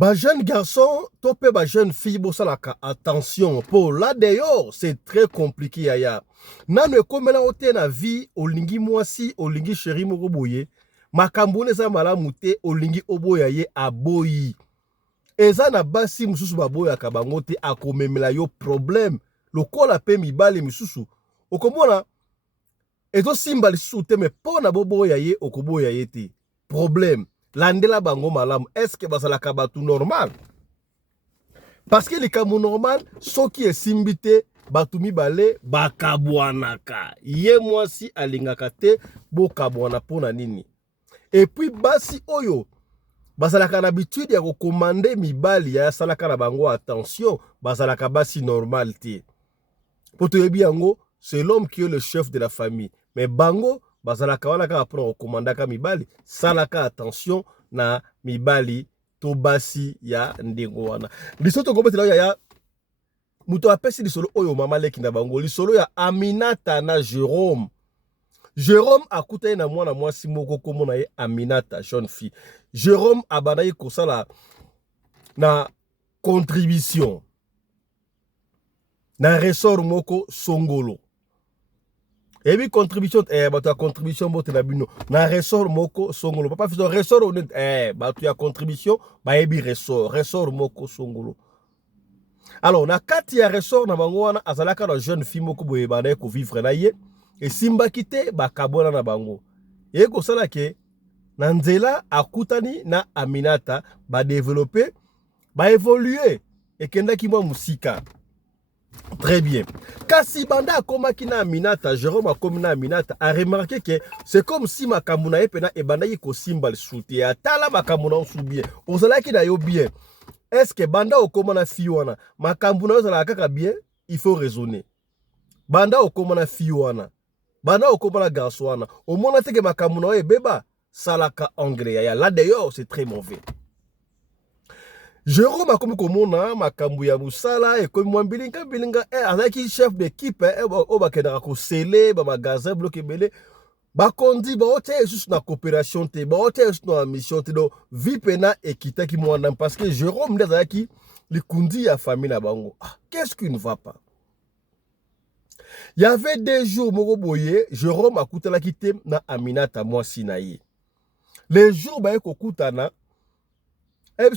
Ba jeune garçon, topé ba jeune fille, bosalaka, attention, pour là d'ailleurs, c'est très compliqué, yaya. Nano comme là, ote na vie, olingi mwasi, olingi chéri moko boye, makambone sa malamu te, olingi oboyaye aboyi. Eza na basi mususu baboya kabango te akomemela yo problème. Lokola pe mibale misusu. Okomona, ezo simba lisusu te, mais pona boboyaye, okoboyaye te. Problème. Landela bango malamu. Est-ce que basalaka batu normal? Parce que les kamou normal, ceux qui est simbité, batu mibale, bakabwanaka. Ye mwasi alingaka te, bokabwana pona nini. Et puis basi oyo, basalaka l'habitude ya commander mibali ya salaka na bango attention, basalaka basi normal te. Poto yebi yango, c'est l'homme qui est le chef de la famille. Mais bango, bazalaka wana ka apprendre commandaka mibali, salaka attention na mibali to basi ya ndengo wana. Lisoto kombe ya muto apesi lisolo oyo mama leki na bango, lisolo ya Aminata na Jérôme. Jérôme akutaye na mwana mwasi moko kombo na ye Aminata, jeune fille. Jérôme abanayi kosala na contribution na ressort moko songolo. Et puis contribution bato contribution bote na bino na ressort moko songolo. Papa fiso ressort honnête bato ya contribution ba ebi ressort moko songolo. Alors na kati ya ressort na bango wana azalaka na jeune fille moko boye banaye ko vivre na ye et simba kite ba kabona na bango. Et ko sala ke na nzela akutani na Aminata ba développer ba évoluer et kenda ki mwa musika. Très bien. Kasi banda akomaki na Aminata, Jérôme akomi na Aminata, a remarqué que c'est comme si makamuna epena e banda yiko simbal souti. Atala makamuna osu bien. Ozalaki na yo bien. Est-ce que banda okoma na fiwana, makamuna ozala kaka bien, il faut raisonner. Banda okoma na fiwana. Banda okoma na garçon. Au moins teke makamuna e beba salaka anglais. Là d'ailleurs, c'est très mauvais. Jérôme a comme komona makambu ya musala et comme moi bilinga azaki chef d'équipe o bakenda ko sele ba magasin bloqué belé ba kondi ba ote juste na coopération te ba ote juste na mission te do vie pena ekita ki mwana parce que Jérôme ndazaki li kundi ya famille na bango. Qu'est-ce qui ne va pas? Il y avait des jours moko boye Jérôme akutala kite na Aminata mwasi na ye. Les jours ba ekokutana mais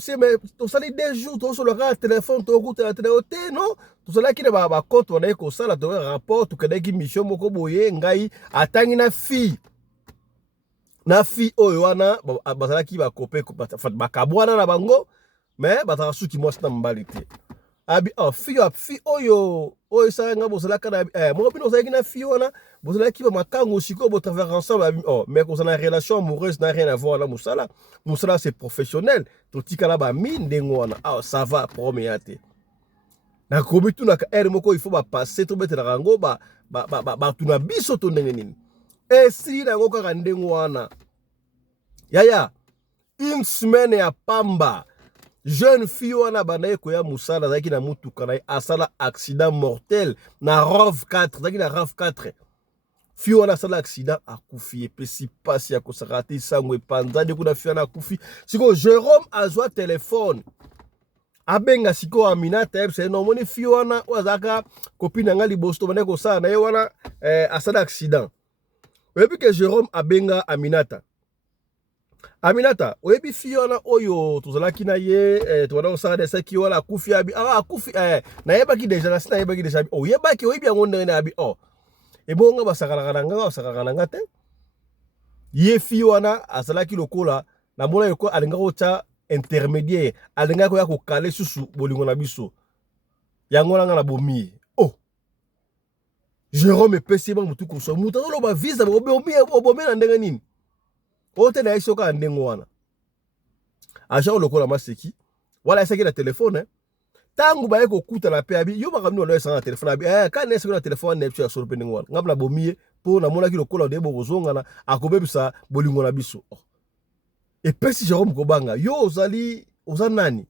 tu sali des jours, tu sur le téléphone, tu route la téléphone, non? Tu sali qui ne va pas compte, on est comme ça, là, tu rapport, tu connais qui mission, moko boye, ngai, atangi na fille. Na fille, oyoana, basala qui va couper, bakabwana na bango, mais batara su qui moi, c'est na mbalite. Abi, fille, oyo ça, nga bosala kana, moi, bino, ça, na fille, wana, bosala qui va makango, chiko, bo travailler ensemble, abi, mais quand on a une relation amoureuse, n'a rien à voir, là, moussala. Moussala, c'est professionnel. Totika là, mine, dengoana. Ça va, proméate. Na kobitu na ka moko, il faut passer, tout mettre na rango, tu na biso to nenenine. Et si na ngo ka dengoana. Yaya, une semaine ya pamba. Jeune fille wana banaye koya musala zaki na mutuka na asala accident mortel na RAV 4 zaki na RAV 4 fille wana asala accident akufi epesi pasi ya kosakati sangwe panzani kuna fille wana akufi siko Jérôme azwa téléphone abenga siko Aminata epse no moni fille wana wazaka copine nga libosto banaye kosala na ye wana asala accident epi que Jérôme abenga Aminata, oyebi fille wana oyo tozalaki na ye twana osala de saki wala akufi abi akufi na yebaki déjà na sina yebaki déjà oyebaki oyebi yango ndenge na abi ebonga basakala nga te ye fille wana azalaki lokola na mona yoko alinga kota intermédiaire alinga ko ya ko kale susu bolingo na biso yango nga na bomi Jérôme pesi ba mutu ko so mutu lo ba visa obomi na ndenge nini ote na isoka ndengo wana agent lokola maseki wala esaki na telefone tangu ba eko kuta na pe abi yo makamni ono esanga na telefone abi ka na esaki na telefone na ya solo pe ndengo wana ngabla bomie po na mona ki lokola de bozonga na akobebisa bolingo na biso et pesi Jérôme kobanga yo oza nani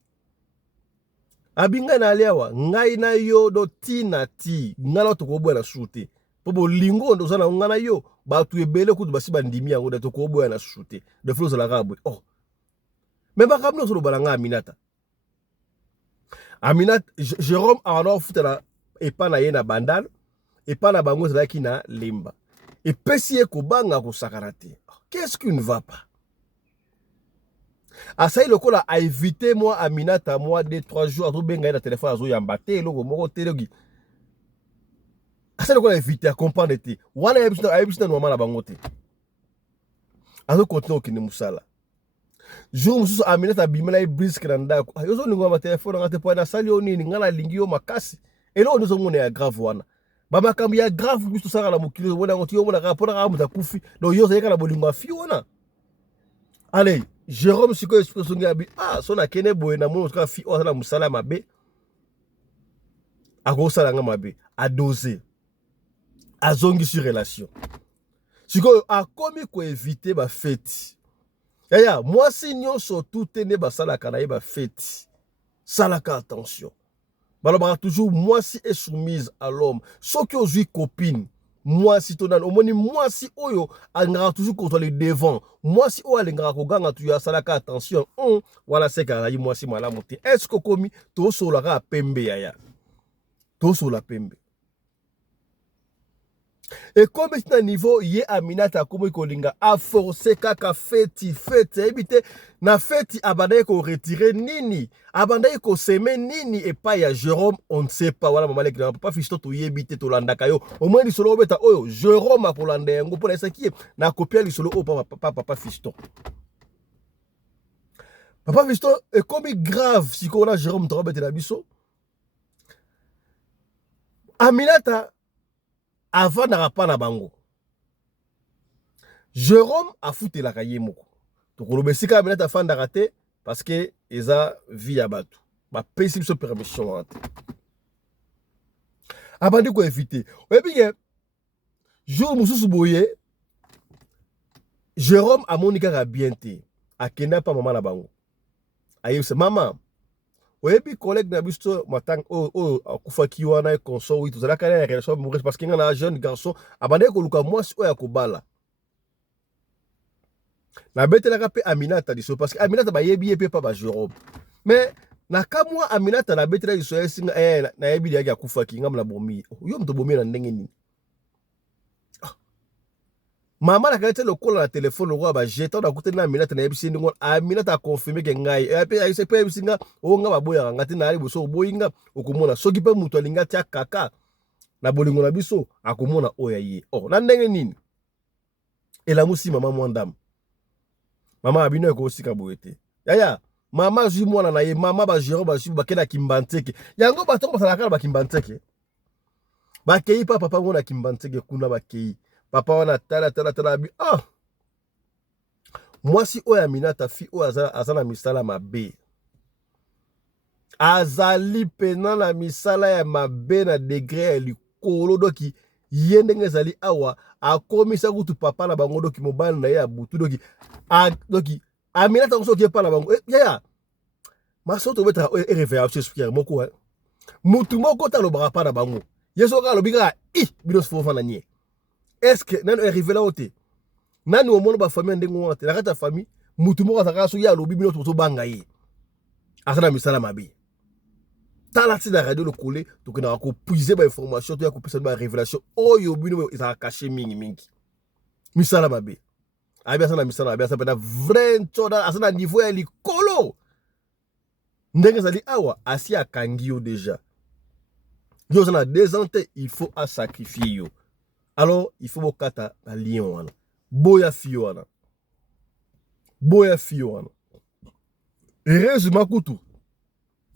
abi ngai na aliawa ngai na yo do tina ti ngala to kobwa na shute po bolingo ndo zana ngana yo ba tu ebele kutu basi bandimi yango de to kobwa na shute de flows la rabwe mais ba kamno solo balanga Aminata Aminata Jérôme alors futela epa na ye na bandal epa na bango zalaki na lemba epesi ye kobanga kosakana te. Qu'est-ce qui ne va pas? Asayi lokola a évité moi Aminata moi 2-3 jours azo benga na téléphone azo yamba te eloko moko te logi. Asayi lokola évité a comprendre te. Wana yebisina normal na bango te. Azo continuer okende musala. Jour mususu Aminata bimela e briske na ndako. Yozo ningo ma téléphone ngate po na sali oni ngala lingi yo makasi. Elo nzo mona ya grave wana. Ba makambi ya grave biso sala la mokili wona ngoti yo mona rapona ka muta kufi. Do yo zeka na bolingo afi wana. Allez, Jérôme siko expression ngabi so na kene boye na mono ka fi o sala musala mabe. Ako sala nga mabe, a doser. A zongi sur relation. Siko a komi ko éviter ba fête. Yaya, moi si nyonso tout ne basala kana ye ba fête. Salaka attention. Balobara toujours moi si est soumise à l'homme. Soki ozui copine, moi si tonan omoni moi si oyo angara toujours contre le devant. Moi si o alengara koganga tu ya salaka attention. Voilà c'est ka yi moi si malamu te. Est-ce que komi to solaka pembe yaya. To sola pembe. Et comme c'est un niveau, yé Aminata comme kolinga a forcé kaka feti ebite na feti abandai ko retirer nini abandai ko semer nini et pas ya Jérôme on ne sait pas voilà maman les papa fisto to yebite to landaka yo au moins lisolo obeta oyo Jérôme akolanda yango pour esa ki na copier lisolo o papa fisto et comme grave si ko na Jérôme to obeta na biso Aminata avant na pas na bango Jérôme a foutu la kaye moko to ko lobesika Aminata fanda raté parce que eza vie ya batu ba pesi biso permission ante abandi ko éviter oyebi jour mususu boye Jérôme a monika ka bien te akenda pa mama na bango ayebisa mama oyebi collègue na biso matang akufaki wana consort oui tozala kana ya relation mourir parce que ngana jeune garçon abandai ko luka mwasi oya kobala na betelaka pe Aminata liso parce que Aminata ba yebi ye pe pa ba Jérôme mais na kamwa Aminata na betela liso esinga na yebi ya akufaki ngam na bomi yo mto bomi na ndenge nini mama la kalete lokola na téléphone lo ba jeton na kutena Aminata na yebisi ndingo Aminata a confirmer ke ngai pe ayise pe yebisinga o nga baboya ngati na ali boso boyinga okomona soki pe muto alinga tia kaka na bolingo na biso akomona oya ye na ndenge nini elamusi mama mwandam mama abino ko sika boyete yaya mama zui mwana na ye mama ba Jérôme ba suba kena kimbanteke yango batongo basala kala ba kimbanteke ba kei papa ngona kimbanteke kuna ba kei papa wana tala bi moi si oya Aminata fi o azana misala mabe azali pena na misala ya mabe na degré ya likolo doki ye ndenge ezali awa akomisa kutu papa na bango doki mobali na ye ya butu doki Aminata koso ke pa na bango yaya masoto beta révélation spirituelle moko mutu moko talobaka pa na bango yeso ka lobika bino fofa na nie est-ce que nano arrivé là ote nani o mono ba famille ndenge wana te la kata famille mutu moko ataka so ya lobi bino to banga ye asana misala mabe tala ti na radio le coller to kena ko puiser ba information to ya ko pesa ba révélation oyo bino isa caché mingi misala mabe abia sana misala abia sana pena vrai toda asana niveau ya likolo ndenge zali awa asi akangi yo déjà yo sana désenté il faut à sacrifier yo. Alors, il faut bokata na lien wana. Boya fi wana. Heureusement kutu.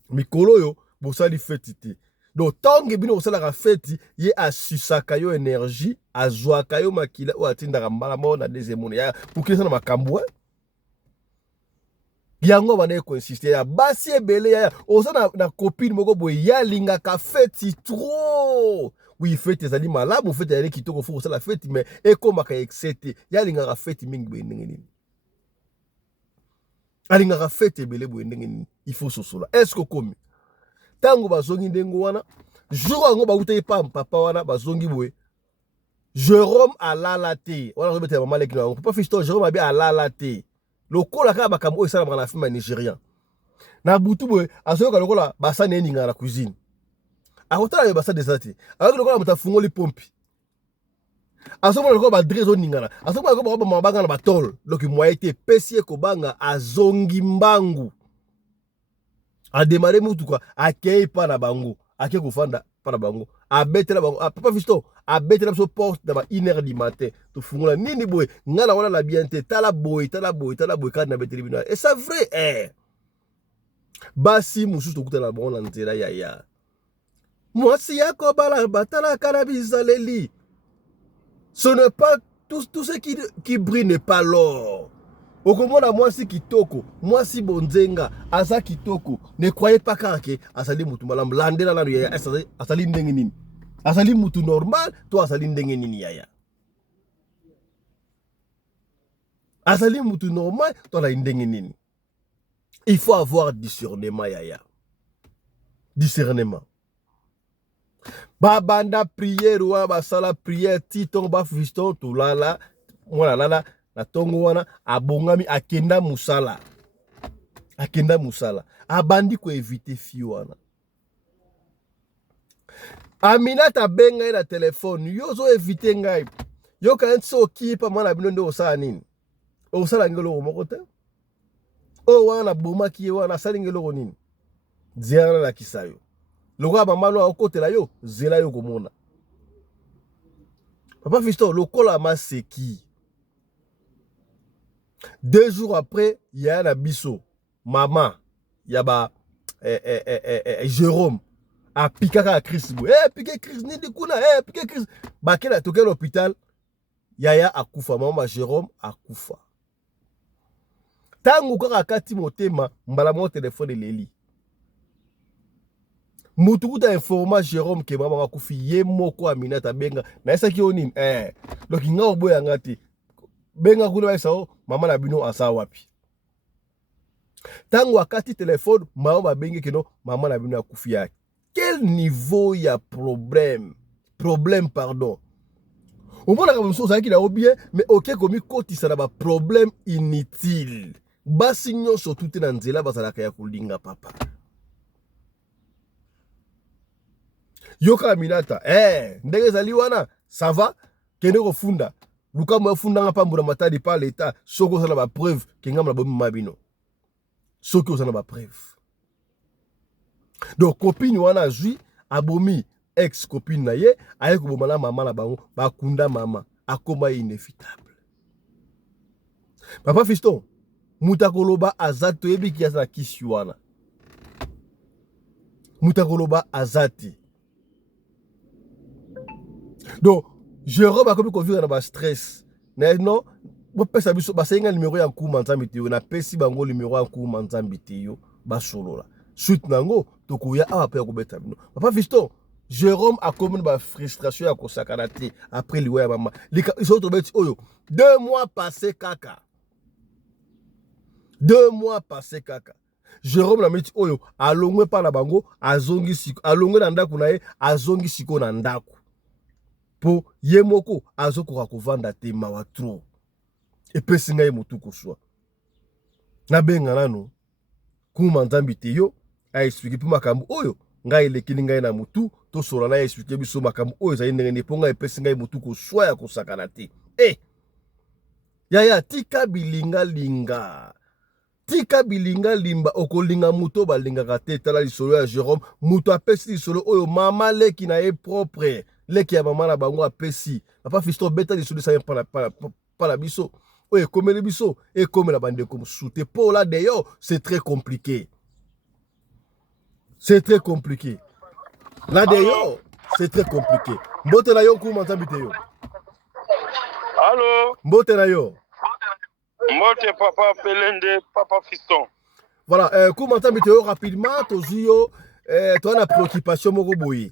Mikolo yo bosali feti te. Donc tangue bino bosala ka feti ye asusaka yo énergie, azwaka yo makila o atinda mbala mo na deuxième ya ukisa na makambo. Yango bana ko insister ya basi ebele ya osana na copine moko boye ya linga ka feti trop. Oui, fête ezali malamu fête ezali kitoko fo la fête mais ekomaka excité ya lingaka fête mingi boye ndenge nini alingaka fête ebele boye ndenge nini il faut sosola est-ce que komi tango bazongi ndenge wana jour yango bauta pa papa wana bazongi boye Jérôme alala te wana robete mama leki na papa fisto Jérôme abi alala te lokola ka makambo esala na film nigérien na butu boye azoyoka lokola basani eninga na cuisine akotala yo basani desati ayoki lokola moto afungoli pompi azomona lokola badre ezoningana azomona lokola bamabanga na batole donc moye te epesi ye kobanga azongi mbangu ademare mutuka akei pa na bango ake kofanda pa na bango abetela bango papa Fiston abetela biso porte na ba 1h du matin tofungola nini boye nga na wana na bien te tala boye kadi na beteli bino et c'est vrai basi mosusu tokutana na bango na nzela yaya mwasi yako bala batalaka na bizaleli. Ce n'est pas tout ce qui brille n'est pas l'or. Okomona mwasi kitoko, mwasi bonzenga, aza kitoko. Ne croyez pas que asali mutu malamu landela na yaya asali ndenge nini. Asali mutu normal, to asali ndenge nini yaya. Asali mutu normal, to la ndenge nini. Il faut avoir discernement yaya. Discernement. Babanda prière wa basala prière titon ba Fiston to lala mwana lala na tongo wana abongami akenda musala abandi ko éviter fi wana Aminata benga na telefone yo zo éviter ngai yo kan so kipa mwana bino ndo osala nini osala ngelo moko te o wana boma ki wana sali ngelo nini ziana na kisayo lokola bamano akotela yo zela yo komona papa Fiston lokola maseki 2 jours après ya na biso maman yaba Jérôme a pikaka Chris bo piqué Chris ni dikuna piqué Chris bakela toke l'hôpital yaya akufa maman Jérôme akufa tangu kaka kati motema mbala mo téléphone leli mutukuta informa Jérôme ke mama akufi ye moko Aminata benga na esaki onini donc nga oboya ngati benga kuna baisa mama na bino asa wapi tango akati téléphone mama benga keno mama na bino akufi ya quel niveau ya problème pardon omona ka muso zaki na obie mais OK komi kotisa na ba problème inutile basi nyonso tout na nzela bazalaka ya kolinga papa yoka Aminata ndenge ezali wana ça va kende kofunda luka mo funda nga pambula matadi pa l'état soko sala ba preuve kenga na bomi mabino soko sala ba preuve donc copine wana zui abomi ex copine na ye aye ko bomala mama na bango bakunda mama akoma inévitable papa Fiston mutakoloba azati ebiki ya kisi wana mutakoloba azati. Donc, Jérôme a comme vivre dans le stress. Non, je pesa biso basenga numéro ya nku manzambi te yo na pesi bango numéro ya nku manzambi te yo ba solo la. Suite nango tokoya a pa ko beta bino. Papa Fiston, Jérôme a comme ba frustration ya ko sakana te après liwa ya maman. Ils ont trouvé oyo 2 mois passé kaka. 2 mois passé kaka. Jérôme na meti oyo alongwe pa na bango azongi siko alongwe na ndaku na ye azongi siko na ndaku. Po yemoko azokoka kovanda te mawa tro epesi ngai motu koswa na benga nano kuma nzambi te yo a expliqué po makambo oyo ngai elekili ngai na motu to sola na expliqué biso makambo oyo zali ndenge ne po ngai epesi ngai motu koswa ya kosakana te yaya tika bilinga limba okolinga muto balingaka te tala lisolo ya Jérôme muto apesi lisolo oyo mama leki na ye propre leki ya mama na bango apesi papa Fiston beta lisolo sa para biso oye komeli biso e komela bande comme soute pour là d'ailleurs c'est très compliqué là d'ailleurs c'est très compliqué mbote na yo ku manzambi te yo allô mbote na yo mbote papa Pelende papa Fiston voilà ku manzambi te yo rapidement tozuyo toi na préoccupation moko boye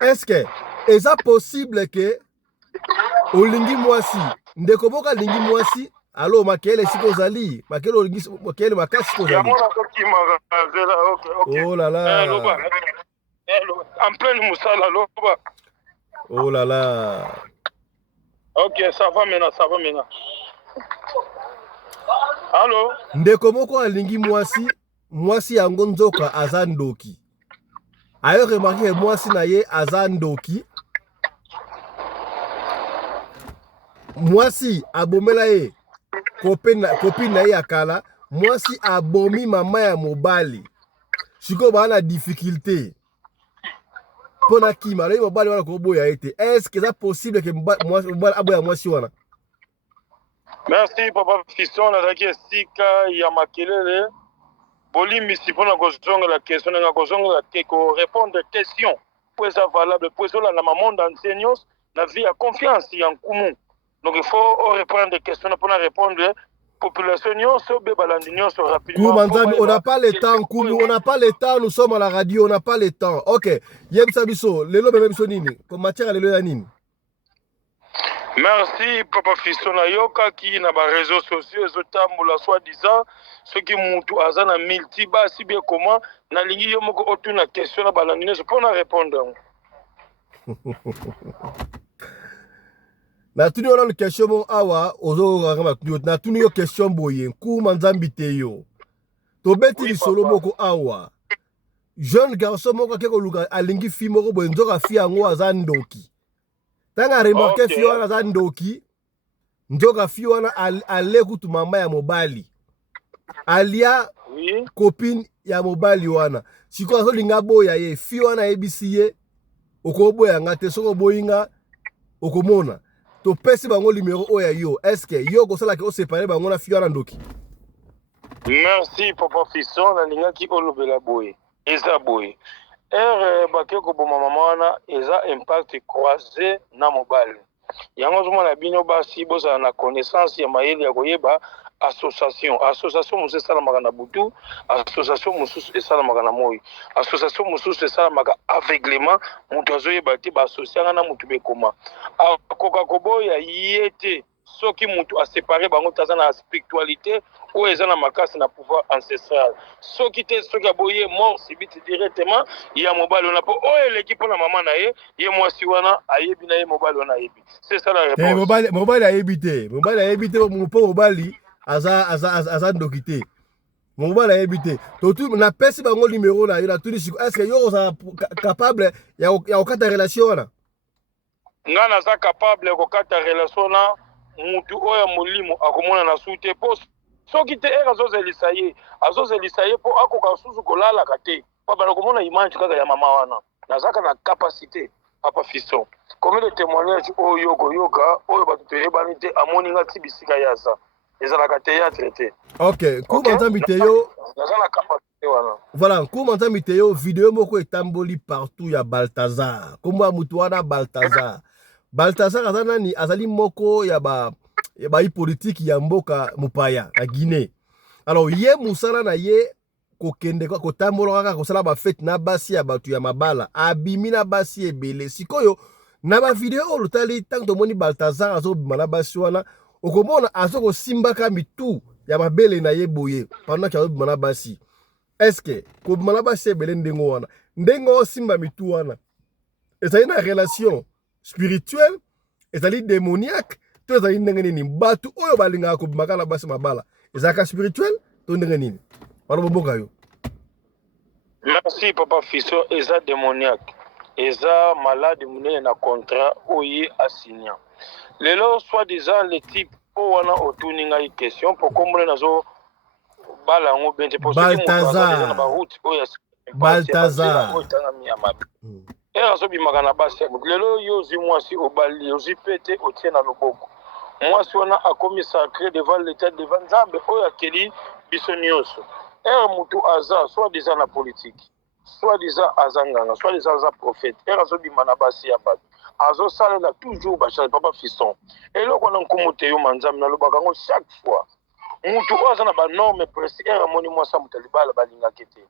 est-ce que est-ce possible que olingi mwasi ndeko boka lingi mwasi alo makele siko zali makele olingi makele makasi siko zali oh là là en pleine musala loba oh là là OK ça va maintenant allô ndeko moko alingi mwasi mwasi yango nzoka aza ndoki. Ayo remarqué mwasi na ye aza ndoki. Mwasi abomela ye copine na ye ya kala. Mwasi abomi mama ya mobali. Siko ba na difficulté. Pona kima le mobali wana ko boya ete. Est-ce que c'est possible que mobali aboya mwasi wana? Merci papa Fiston nazaki esika ya makelele. Bolimisi mpona kozonga la question nga kozonga la ko répondre question pour ça valable pour cela na monde entier nyos na vie ya confiance ya nkumu. Donc il faut répondre des questions pour répondre population nyonso be balandi nyonso rapidement. On n'a pas le temps Nkumu, on n'a pas le temps, nous sommes à la radio, on n'a pas le temps. OK. Yebisa biso, lelo bebe biso nini? Comme matière lelo ya nini? Merci papa Fiston Ayoka qui na ba réseaux sociaux ezotambola soi-disant ce qui mutu azana multi ba si bien comment na lingi yo moko otuna question na balandi nyonso pour répondre. Na tuni wana question mo awa ozo rama na tuni yo question boye Nkuma Nzambi te yo. To beti li solo moko awa. Jeune garçon moko keko luka alingi fi moko boye nzoka fi yango aza ndoki. Tanga remarqué fi wana aza ndoki. Nzoka fi wana ale kutu mama ya mobali. Alia copine ya mobali wana. Siko azo linga boya ye fi wana ebisi ye. Oko boya ngate soko boyinga okomona. To pesi bango numéro oya yo. Est-ce que yo ko sala ke o séparer bango na fi wana ndoki? Merci papa Fiston na linga ki olobela boye. Eza boye. Bakeko boma mama wana eza impact croisé na mobile. Yango zuma na bino basi boza na connaissance ya mayele ya koyeba association musu esalamaka na butu, association mususu esalamaka na moi, association mususu esalamaka aveuglement, mutu azoyeba te baasosianga na mutu bekoma akoka koboya ye te soki mutu aséparé bango taza na spiritualité ou eza na makasi na pouvoir ancestral soki te soki aboye mort subite directement ya mobali wana po oyo eleki mpona mama na ye ye mwasi wana ayebi na ye mobali wana ayebi. C'est ça la réponse. Mobali ayebi te mpo mobali aza ndoki te. Mobali ayebi te. To na pesi bango numéro na yo na tuni siko. Est-ce que yo oza capable ya okata relation wana? Nga naza capable ya kokata relation na mutu oyo molimo akomona na sute po soki te azozelisa ye po akoka susu kolalaka te pa bana komona image kaka ya mama wana nazaka na capacité papa Fiston combien de témoignages oyo koyoka oyo bato toyebani te amoni nga ti bisika yaza ezalaka théâtre te. OK Nkuma Nzambi te yo naza na capacité wana. Voilà Nkuma Nzambi te yo vidéo moko etamboli partout ya Balthazar kombo ya mutu wana Balthazar aza nani azali moko ya ba politique ya mboka mupaya na Guinée. Alors ye musala na ye kokende kotambola kaka kosala ba fête na basi ya batu ya mabala abimi na basi ebele sikoyo na ba video lutali tant to moni Balthazar azobima na basi wana okomona azoko simbaka mitu ya mabele na ye boye pendant que azobima na basi. Est-ce que kobima na basi ebele ndengo wana ndengo simba mitu wana ezali na relation spirituelle ezali démoniaque to ezali ndenge nini batu oyo balingaka kobimaka na basi mabala ezalaka spirituel to ndenge nini balo boboka yo? Merci papa Fiston eza démoniaque eza malade munene na contrat oye asigna lelo soi-disant le type o wana otuni ngai question pour comprendre nazo bala ngo bente pour Balthazar azobimaka na basi lelo yo ozwi mwasi obali ozwi pete otie na loboko mwasi wana akomi sacré devant l'état devant Nzambe oyo akeli biso nyonso mutu aza soi-disant na politique soi-disant aza nganga soi-disant aza prophète azobima na basi ya bato azosalela toujours bachane papa Fiston eloko wana nkumu te yo manzambe nalobaka ngo chaque fois mutu oyo aza na banorme précis amoni mwasi mutu libala balingaki te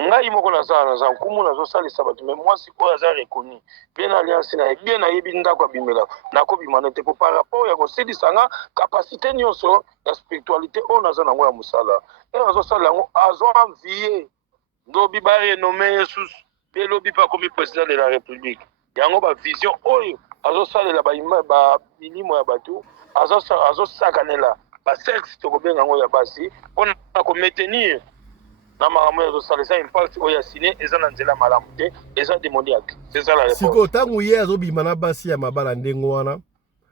ngai moko naza nkumu nazosalisa bato me mwasi oyo aza reconnu bien alliance na ye bien ayebi ndako abimela nakobima na te po par rapport ya kosilisa nga capacité nyonso ya spiritualité oyo naza nango ya mosala azosalela yango azoenvie ndobi barenome yesusu mpe lobi mpe akomi président de la république yango bavision oyo azosalela bamilimo ya bato azosakanela basexe tokobenga yango ya basi mpona komaintenir na makambo ezosalisa impact oyo asine eza na nzela malamu te eza démoniaque. C'est ça la réponse. Siko tangu ye azobima na basi ya mabala ndenge wana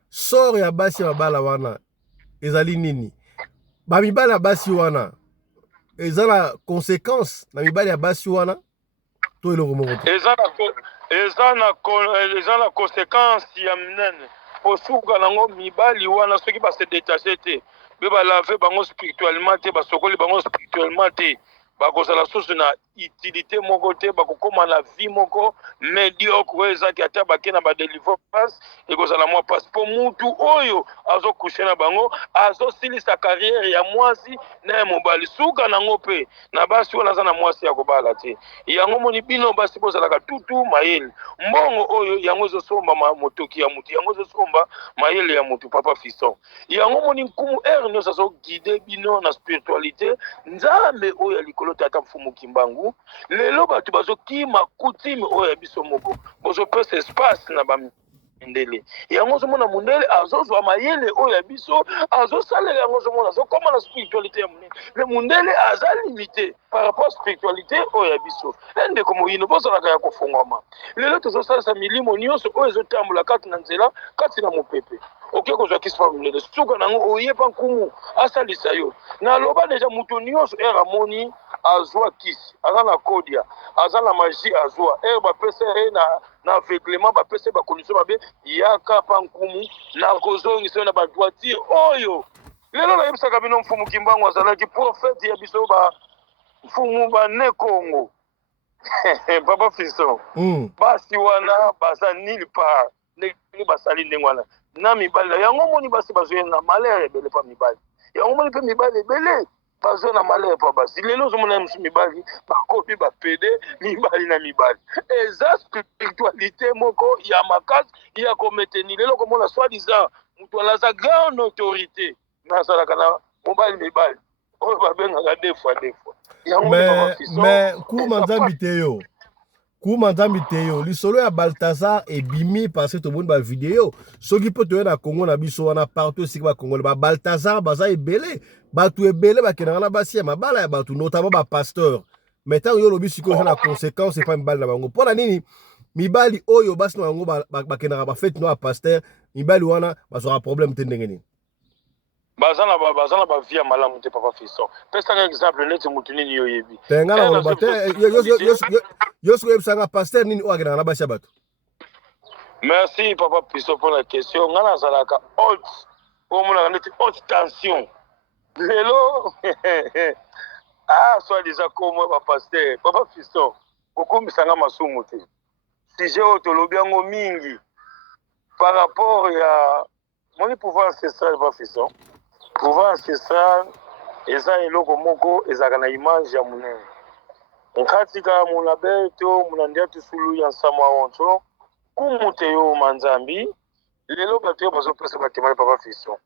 sor ya basi ya mabala wana ezali nini? Bamibali ya basi wana eza na conséquence na mibali ya basi wana to eloko moko te eza na conséquence ya minene posuka nango mibali wana soki base détaché te be balave bango spirituellement te basokoli bango spirituellement te bakozala susu na utilité moko te bakokoma na vie moko médiocre oyo ezaki ata bake na badelivrance ekozala mwa pasi mpo mutu oyo azokushe na bango azosilisa carrière ya mwasi na ya mobali suka nango mpe na basi wana aza na mwasi ya kobala te yango moni bino basi bozalaka tutu mayele mbongo oyo yango ezosomba motoki ya mutu yango ezosomba mayele ya mutu papa Fiston yango moni nkumu ere nyonso azoguide bino na spiritualité nzambe oyo ya likolo tata mfumu kimbangu lelo bato bazokima kutime oyo ya biso moko bozopesa espace na bamindele yango ozomona mundele azozwa mayele oyo ya biso azosalela yango ozomona azokoma na spiritualité ya monene me mundele aza limité par rapport à spiritualité oyo ya biso endeko moyino bozalaka ya kofungwama lelo tozosalisa milimo nyonso oyo ezotambola kati na nzela kati na mopepe oke kozwa kisi pa mundele suka nango oyepa nkumu asalisa yo naloba deja mutu nyonso ere amoni azwa kisi aza na kodia aza na magie azwa ere bapesa ye na aveuglement bapesa bakondition babe yaka pa nkumu na kozongisa yo na badroitire oyo lelo nayebisaka bino mfumu kimbangu azalaki prophète ya biso mfumu bane Congo papa Fiston basi wana baza nil part ndenge basali ndenge wana na mibali yango moni basi bazwi na malere ebele pa mibali yango moni mpe mibali ebele bazwi na malere pa basi lelo ozomona mosu mibali bakomi bapede mibali na mibali eza spiritualité moko ya makasi ya kometeni lelo komona soi-disant mutu alaza grande autorité nazalaka na mobali mibali oyo babengaka deux fois mais kuma nzambi te yo lisolo ya Balthazar ebimi parce que tomoni ba vidéo soki po toye na Congo na biso wana partout sika ba Congolais ba Balthazar baza ebele batu ebele bakendaka na basi ya mabala ya batu notamment ba pasteur mais tant yo lobi siko eza na conséquence epa mibali na bango mpona nini mibali oyo basi na bango bakendaka bafete no ya pasteur mibali wana bazwaka problème te ndenge nini baza na bavie ya malamu te papa Fiston pesaka exemple neti mutu nini yo yebi tenga na koloba te yo soki oyebisanga pasteur nini oyo akendaka na basi ya bato merci papa Fiston pour la question nga nazalaka haute omonaka neti haute tension lelo soi-disant komo bapasteur papa Fiston okumisanga masumu te sujet oyo tolobi yango mingi par rapport ya moni pouvoir ancestral papa Fiston pouvoir ancestral eza eloko moko ezalaka na image ya monene nkatika munabe to munandia tusulu ya nsama onto kumute yo manzambi lelo bato yo bazopesa batemane papa Fiston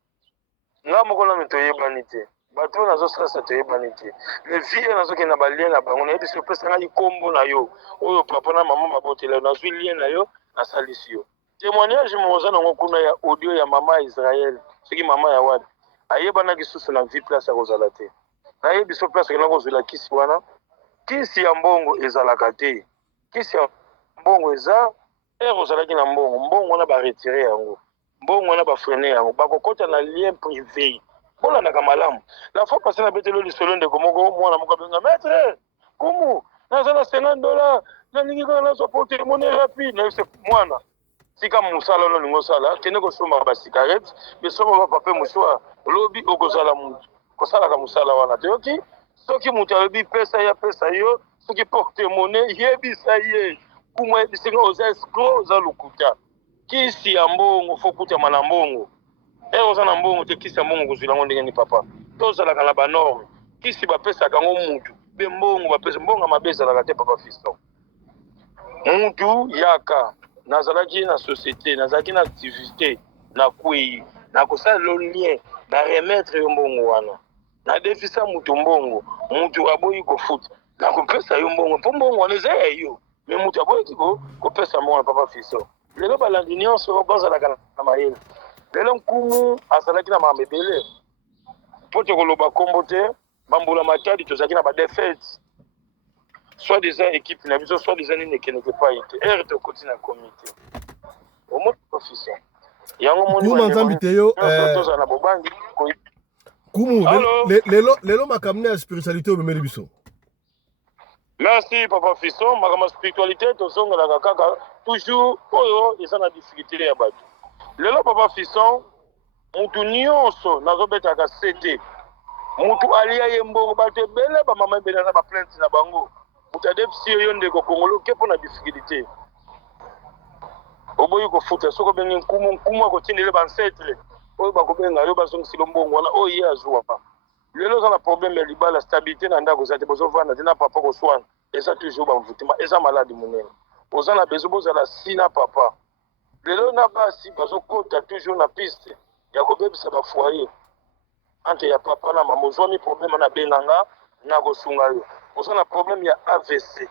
nga moko na mito yebani te bato oyo nazosalisa toyebani te le vie nazokende na balie na bango nayebi soki opesa ngai kombo na yo oyo papa na mama mabotela nazwi lie na yo nasalisi yo témoignage moza nango kuna ya audio ya mama ya Israel soki mama ya wapi ayebanaki susu na vie place ya kozala te nayebi so place okenda kozwela kisi wana kisi ya mbongo ezalaka te kisi ya mbongo eza ere ozalaki na mbongo wana baretire yango mbongo wana bafrene yango bakokota na lien privé bolandaka malamu la fois passé na betelo lisolo ndeko moko mwana moko abenga maître kumu naza na $50 nalingi kaka nazwa portemone rapide nayebise mwana tika musala ono lingo sala kende kosomba basigarete besomba bapape mosuwa lobi okozala mutu kosalaka musala wana te oki soki mutu alobi pesa yo soki portemone yebisa ye kuma yebisinga oza escro oza lukuta kisi ya mbongo fo kutama na mbongo oza na mbongo te kisi ya mbongo kozwila yango ndenge ni papa tozalaka na banorme kisi bapesaka yango mutu mpe mbongo bapesa mbongo mabe ezalaka te papa Fiston mutu yaka nazalaki na société nazalaki na activité na kwei na kosala lo lien na remettre yo mbongo wana na defisa mutu mbongo mutu aboyi kofuta na kopesa yo mbongo mpo mbongo wana eza ya yo me mutu aboyiki kopesa mbongo na papa Fiston lelo balandi nyonso bazalaka na mayele lelo nkumu azalaki na makambo ebele mpo tokoloba kombo te bambula matadi tozalaki na badefete soit disant équipe na biso soit disant nini n'était pas été R to côté na comité au moins office yango moni Kuma nzambi te yo toza na bobangi Kumu lelo makamne ya spiritualité o memeli biso. Merci papa Fisson makama spiritualité tozonga la kaka toujours oyo eza na difficulté ya bato lelo papa Fisson mutu nyonso nazobetaka CT mutu alia ye mbongo bato ebele bamama ebele na baplainte na bango mutu adepsi yo ndeko kongolo ke mpo na difficulté oboyi kofuta soko bengi nkumu akotindele bansetre oyo bakobenga yo bazongisila mbongo wana oyo ye azwa lelo oza na problème ya libala stabilité na ndako eza te bozovanda te na papa koswana eza toujours bamvutima eza maladi monene oza na bezo bozala si na papa lelo na basi bazokota toujours na piste ya kobebisa bafoyer entre ya papa na mama ozwami problème na benganga na kosunga yo oza na problème ya AVC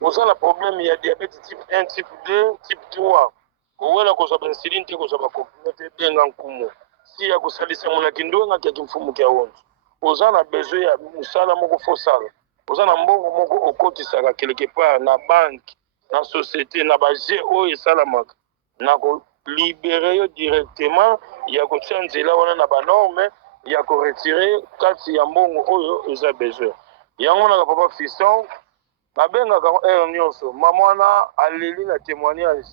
oza na problème ya diabète type 1 type 2 type 3 owela kozwa bainsuline te kozwa bakomprimé te benga nkumu si ya kosalisa monaki ndonga kiaki mfumu kia wonzo oza na besoin ya mosala moko fosala oza na mbongo moko okotisaka quelque part na banque na société na baje oyo esalamaka na kolibere yo directement ya kotia nzela wana na banorme ya koretire kati ya mbongo oyo eza besoin yango naka papa Fisson babengaka ere nyonso mama wana aleli na témoignage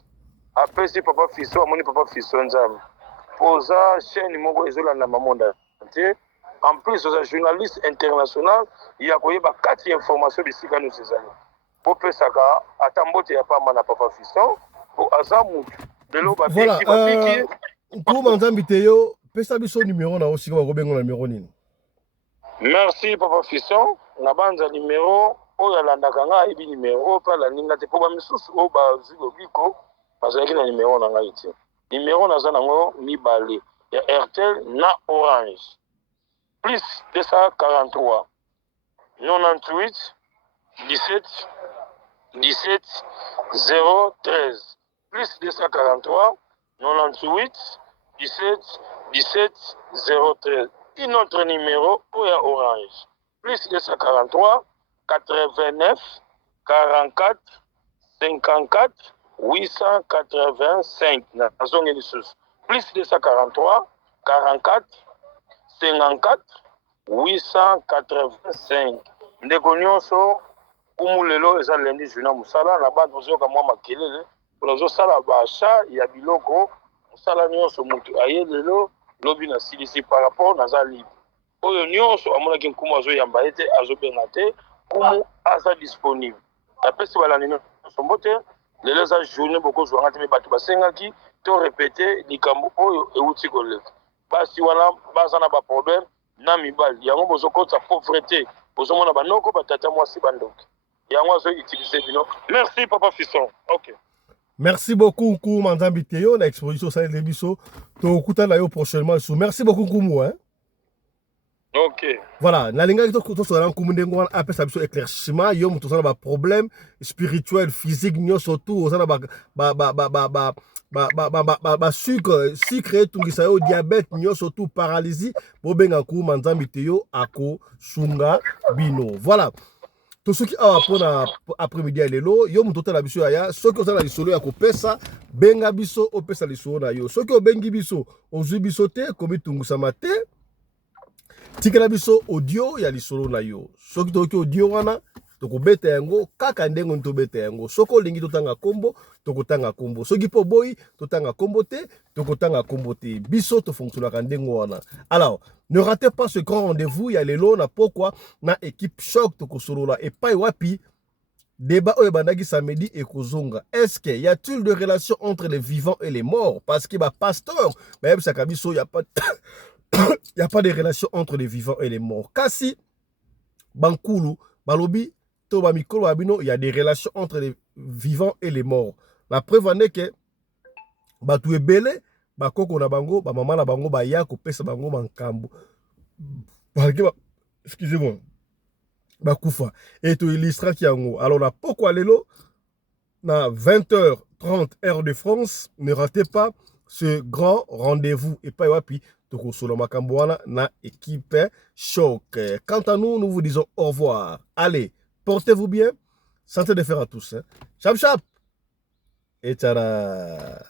apesi papa Fisson amoni papa Fisson nzambe poza chaîne moko ezolanda mamonda te en plus oza journaliste international ya koyeba kati ya information bisika nyonso ezali opesaka ata mbote ya pamba na papa Fisson po aza mutu lelo babiki babiki Kuma nzambi te yo pesa biso numéro na osika bakobenga na numéro nini. Merci papa Fisson na banza numéro oyo alandaka nga ayebi numéro oyo mpe alandi nga te mpo bamisusu oyo bazwi lobiko bazalaki na numéro na ngai te numéro naza nango mibale ya Airtel na Orange plus 243 98 17 17 013 plus 243 98 17 17 013 une autre numéro oyo ya Orange plus 243 89 44 54 885 nazongi lisusu plus 243 44 54 885 ndeko nyonso kumu lelo eza lendi journée mosala na bana bozoyoka mwa makelele bazosala baachat ya biloko mosala nyonso mutu aye lelo lobi na silisi par rapport naza libre oyo nyonso amonaki nkumu azoyamba ye te azobenga te kumu aza disponible apesi balandi nyonso mbote lelo eza journée bokozwanga te me bato basengaki to répété likambo oyo euti koleka basi wana baza na baproblème na mibali yango bozokota pauvreté bozomona banoko batata mwasi bandoki yango azoutilize bino merci papa Fisson. Ok, merci beaucoup Nkuma nzambi te yo na exposition osaleli biso tokutana yo prochainement sous merci beaucoup Nkumu hein. ok Voilà, nalingaki tosola na Nkumu ndenge wana apesa biso éclaircissement yo moto oza na baproblème spirituel physique nyonso tu oza na sucre etungisa yo diabète nyonso tu paralysie bobenga Nkuma nzambi te yo akosunga bino. Voilà, to soki awa mpona après-midi ya lelo yo moto otala biso yaya soki oza na lisolo ya kopesa benga biso opesa lisolo na yo soki obengi biso ozwi biso te komitungusama te tikela biso audio ya lisolo na yo soki toki audio wana tokobeta yango kaka ndenge ntobeta yango soki olingi totanga kombo tokotanga kombo soki po boyi totanga kombo te tokotanga kombo te biso tofonctionnaka ndenge wana. Alors ne ratez pas ce grand rendez-vous ya lelo na pokwa na équipe choc tokosolola epai wapi débat oyo bandaki samedi ekozonga. Est-ce qu'il y a-t-il de relation entre les vivants et les morts? Parce que pasteur bayebisaka biso y a pas il n'y a pas de relation entre les vivants et les morts. Kasi bankulu balobi to ba mikolo abino, il y a des relations entre les vivants et les morts. La preuve en est que batu ebele bakoko na bango ba mama na bango ba ya kopesa bango mankambo. Excusez-moi. Bakufa et to illustra ki yango. Alors na pourquoi lelo na 20h30 heure de France, ne ratez pas ce grand rendez-vous et pas wapi tokosola makambo wana na équipe Choc. Quant à nous, nous vous disons au revoir. Allez, portez-vous bien. Santé de fer à tous. Hein. Chap chap. Et tada.